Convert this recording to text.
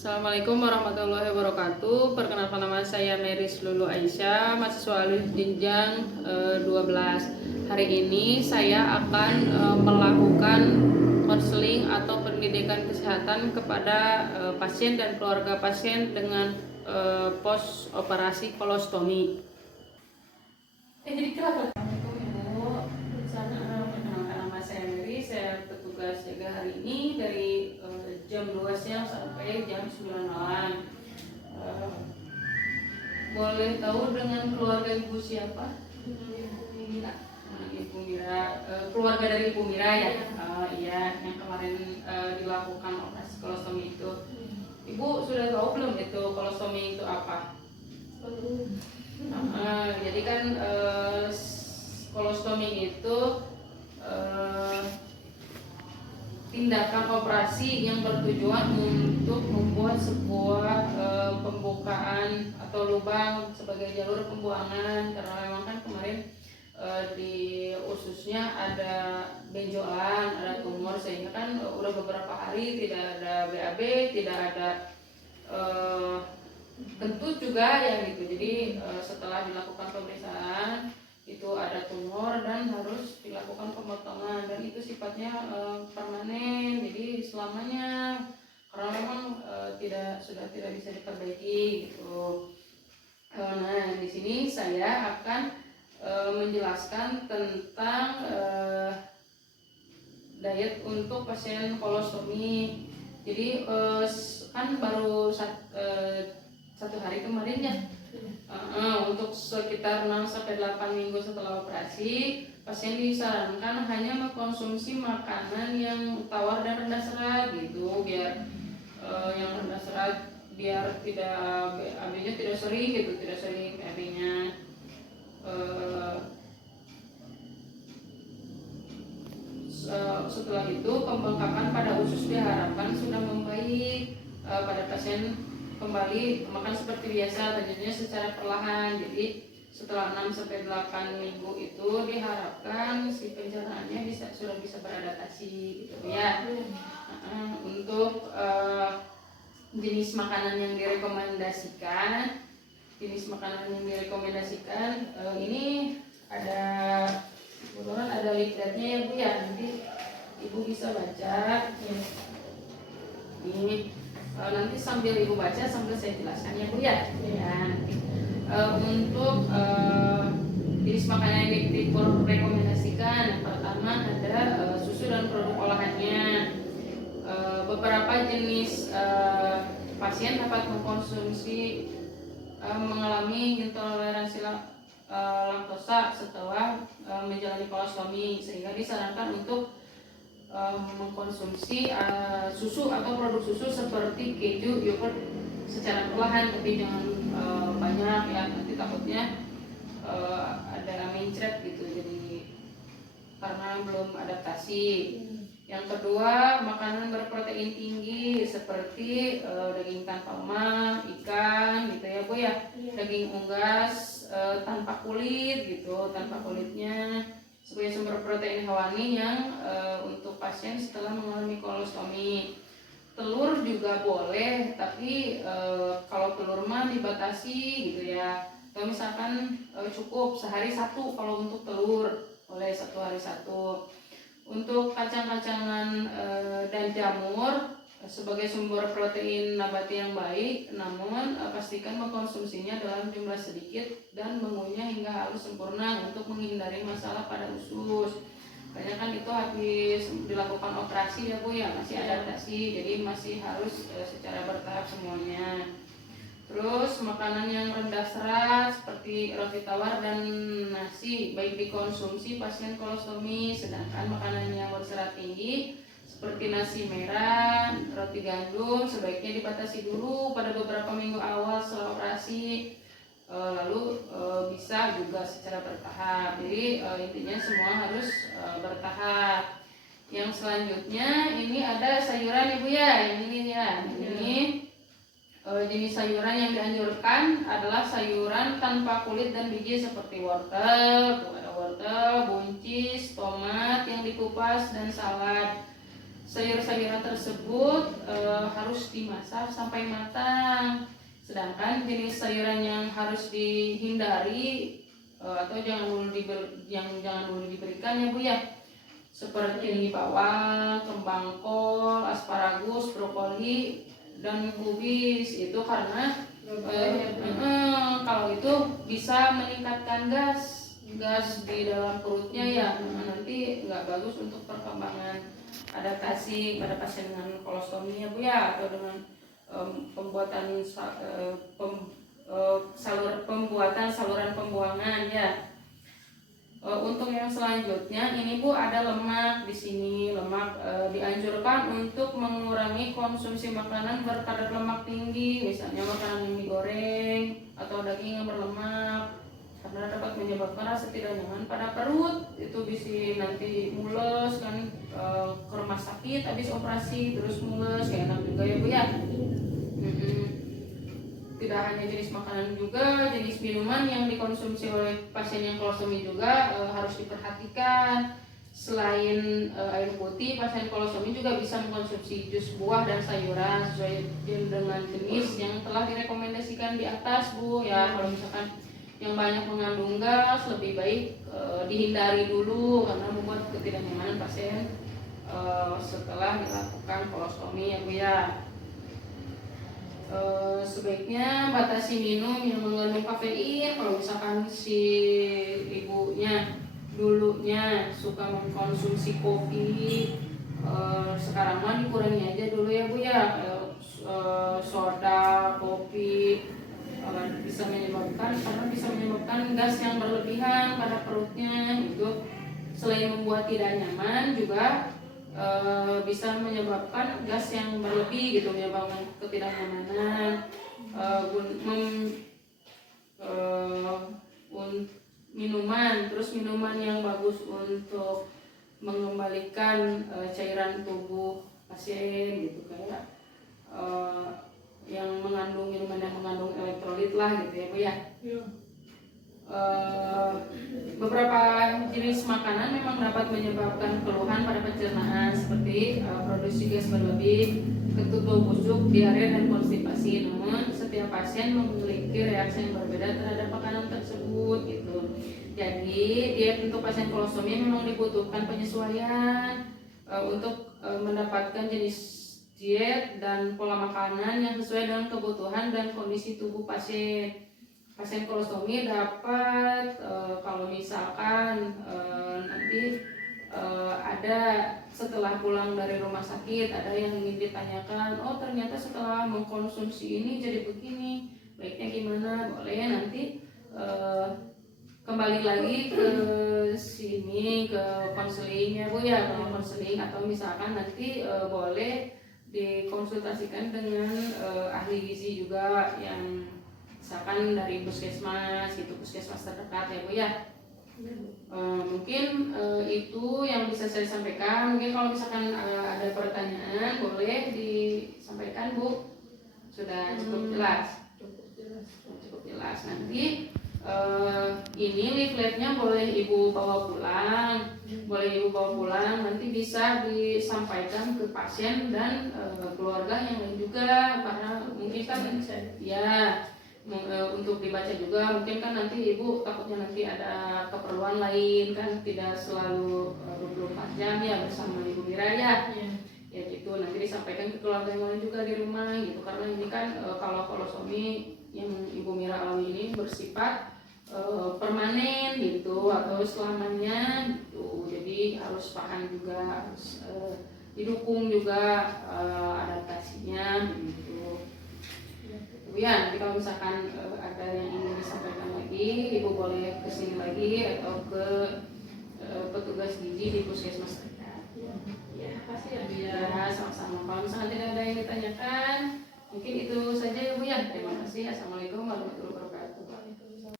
Assalamualaikum warahmatullahi wabarakatuh. Perkenalkan, nama saya Meris Lulu Aisyah, mahasiswa alumni jenjang 12. Hari ini saya akan melakukan konseling atau pendidikan kesehatan kepada pasien dan keluarga pasien dengan pos operasi kolostomi. Jadi kenapa? Perkenalkan, nama saya Meris, saya bertugas jaga hari ini dari jam 2 siang sampai jam 9 malam. Boleh tahu dengan keluarga Ibu siapa? Ibu Mira, keluarga dari Ibu Mira ya? Iya, yang kemarin dilakukan operasi kolostomi itu. Ibu sudah tahu belum itu kolostomi itu apa? Jadi kan kolostomi itu tindakan operasi yang bertujuan untuk membuat sebuah pembukaan atau lubang sebagai jalur pembuangan, karena memang kan kemarin di ususnya ada benjolan, ada tumor, sehingga kan udah beberapa hari tidak ada BAB, tidak ada kentut juga ya gitu. Jadi setelah dilakukan pemeriksaan itu ada tumor dan harus dilakukan pemotongan, dan itu sifatnya permanen, jadi selamanya, karena memang sudah tidak bisa diperbaiki gitu. Nah, di sini saya akan menjelaskan tentang diet untuk pasien kolostomi. Jadi kan baru satu hari kemarin ya. Untuk sekitar 6-8 minggu setelah operasi, pasien disarankan hanya mengkonsumsi makanan yang tawar dan rendah serat gitu, biar yang rendah serat biar tidak BAB-nya tidak sering gitu, tidak sering BAB-nya. Setelah itu pembengkakan pada usus diharapkan sudah membaik pada pasien kembali makan seperti biasa, tentunya secara perlahan. Jadi setelah 6-8 minggu itu diharapkan si pencernaannya sudah bisa beradaptasi gitu ya. Untuk jenis makanan yang direkomendasikan, ini ada kebetulan ada leafletnya ya Bu ya, nanti Ibu bisa baca ini. Nanti sambil Ibu baca sambil saya jelaskan ya Bu ya. Untuk jenis makanan yang direkomendasikan, yang pertama ada susu dan produk olahannya. Beberapa jenis pasien dapat mengkonsumsi mengalami intoleransi laktosa setelah menjalani kolostomi, sehingga disarankan untuk mengkonsumsi susu atau produk susu seperti keju, yogurt secara perlahan, tapi jangan banyak ya, nanti takutnya ada mencret gitu, jadi karena belum adaptasi. Yang kedua, makanan berprotein tinggi seperti daging tanpa lemak, ikan gitu ya Bu ya, daging unggas tanpa kulit gitu, tanpa kulitnya, sebagai sumber protein hewani yang untuk pasien setelah mengalami kolostomi. Telur juga boleh, tapi kalau telur mah dibatasi gitu ya, atau misalkan cukup sehari satu kalau untuk telur, boleh satu hari satu. Untuk kacang-kacangan dan jamur sebagai sumber protein nabati yang baik, namun pastikan mengkonsumsinya dalam jumlah sedikit dan mengunyah hingga halus sempurna untuk menghindari masalah pada usus. Banyak kan itu habis dilakukan operasi ya Bu ya, masih adaptasi, jadi masih harus secara bertahap semuanya. Terus makanan yang rendah serat seperti roti tawar dan nasi baik dikonsumsi pasien kolostomi, sedangkan makanan yang berserat tinggi seperti nasi merah, roti gandum sebaiknya dibatasi dulu pada beberapa minggu awal setelah operasi, lalu bisa juga secara bertahap. Jadi intinya semua harus bertahap. Yang selanjutnya ini ada sayuran Ibu ya, yang ini ya, ini jenis sayuran yang dianjurkan adalah sayuran tanpa kulit dan biji seperti wortel, buncis, tomat yang dikupas, dan salad. sayur-sayuran tersebut harus dimasak sampai matang. Sedangkan jenis sayuran yang harus dihindari atau jangan dulu diberikan ya Bu ya, seperti bawang, kembang kol, asparagus, brokoli, dan kubis. Itu karena kalau itu bisa meningkatkan gas di dalam perutnya ya, nanti nggak bagus untuk perkembangan adaptasi pada pasien dengan kolostomi ya Bu ya, atau dengan pembuatan saluran pembuangan ya. Untuk yang selanjutnya ini Bu, ada lemak di sini. Lemak dianjurkan untuk mengurangi konsumsi makanan berkadar lemak tinggi, misalnya makanan yang digoreng atau daging yang berlemak, karena dapat menyebabkan rasa tidak nyaman pada perut. Itu bisa nanti mules kan, ke rumah sakit habis operasi terus mules, kayak enak juga ya Bu ya. Tidak hanya jenis makanan, juga jenis minuman yang dikonsumsi oleh pasien yang kolostomi juga harus diperhatikan. Selain air putih, pasien kolostomi juga bisa mengkonsumsi jus buah dan sayuran sesuai dengan jenis yang telah direkomendasikan di atas Bu ya. Kalau misalkan yang banyak mengandung gas, lebih baik dihindari dulu karena membuat ketidaknyamanan pasien setelah dilakukan kolostomi ya Bu ya. Sebaiknya batasi minum yang mengandung kafein. Kalau misalkan si ibunya dulunya suka mengkonsumsi kopi, sekarang mah dikurangi aja dulu ya Bu ya. Soda, kopi bisa menyebabkan gas yang berlebihan pada perutnya. Itu selain membuat tidak nyaman juga bisa menyebabkan gas yang berlebih gitu, menyebabkan ketidaknyamanan. Minuman yang bagus untuk mengembalikan cairan tubuh pasien gitu, kayak yang mengandung minuman yang mengandung elektrolit lah gitu ya Bu ya. Beberapa jenis makanan memang dapat menyebabkan keluhan pada pencernaan seperti produksi gas berlebih, kentut bau busuk, diare, dan konstipasi. Namun setiap pasien memiliki reaksi yang berbeda terhadap makanan tersebut gitu. Jadi diet untuk pasien kolostomi memang dibutuhkan penyesuaian untuk mendapatkan jenis diet dan pola makanan yang sesuai dengan kebutuhan dan kondisi tubuh pasien. Pasien kolostomi dapat kalau misalkan nanti ada setelah pulang dari rumah sakit ada yang ingin ditanyakan, oh ternyata setelah mengkonsumsi ini jadi begini, baiknya gimana, boleh nanti kembali lagi ke sini ke konseling ya Bu ya, ke konseling, atau misalkan nanti boleh dikonsultasikan dengan ahli gizi juga yang misalkan dari puskesmas gitu, puskesmas terdekat ya Bu ya. Mungkin itu yang bisa saya sampaikan. Mungkin kalau misalkan ada pertanyaan boleh disampaikan Bu. Sudah cukup jelas? Cukup jelas. Nanti ini leafletnya boleh Ibu bawa pulang, nanti bisa disampaikan ke pasien dan keluarga yang lain juga, karena mungkin kan ya untuk dibaca juga, mungkin kan nanti Ibu takutnya nanti ada keperluan lain kan, tidak selalu 24 jam ya bersama Ibu Mira ya. Ya gitu, nanti disampaikan ke keluarga yang lain juga di rumah gitu, karena ini kan kalau kolostomi yang Ibu Mira alami ini bersifat permanen gitu atau selamanya gitu, jadi harus paham juga, harus didukung juga adaptasinya gitu. Ya, nanti kalau misalkan ada yang ingin disampaikan lagi, Ibu boleh kesini lagi atau ke petugas gizi di puskesmas terdekat. Ya, pasti ya Bu ya. Sama-sama. Kalau misalkan tidak ada yang ditanyakan, mungkin itu saja ya Bu ya. Terima kasih. Assalamualaikum warahmatullahi wabarakatuh.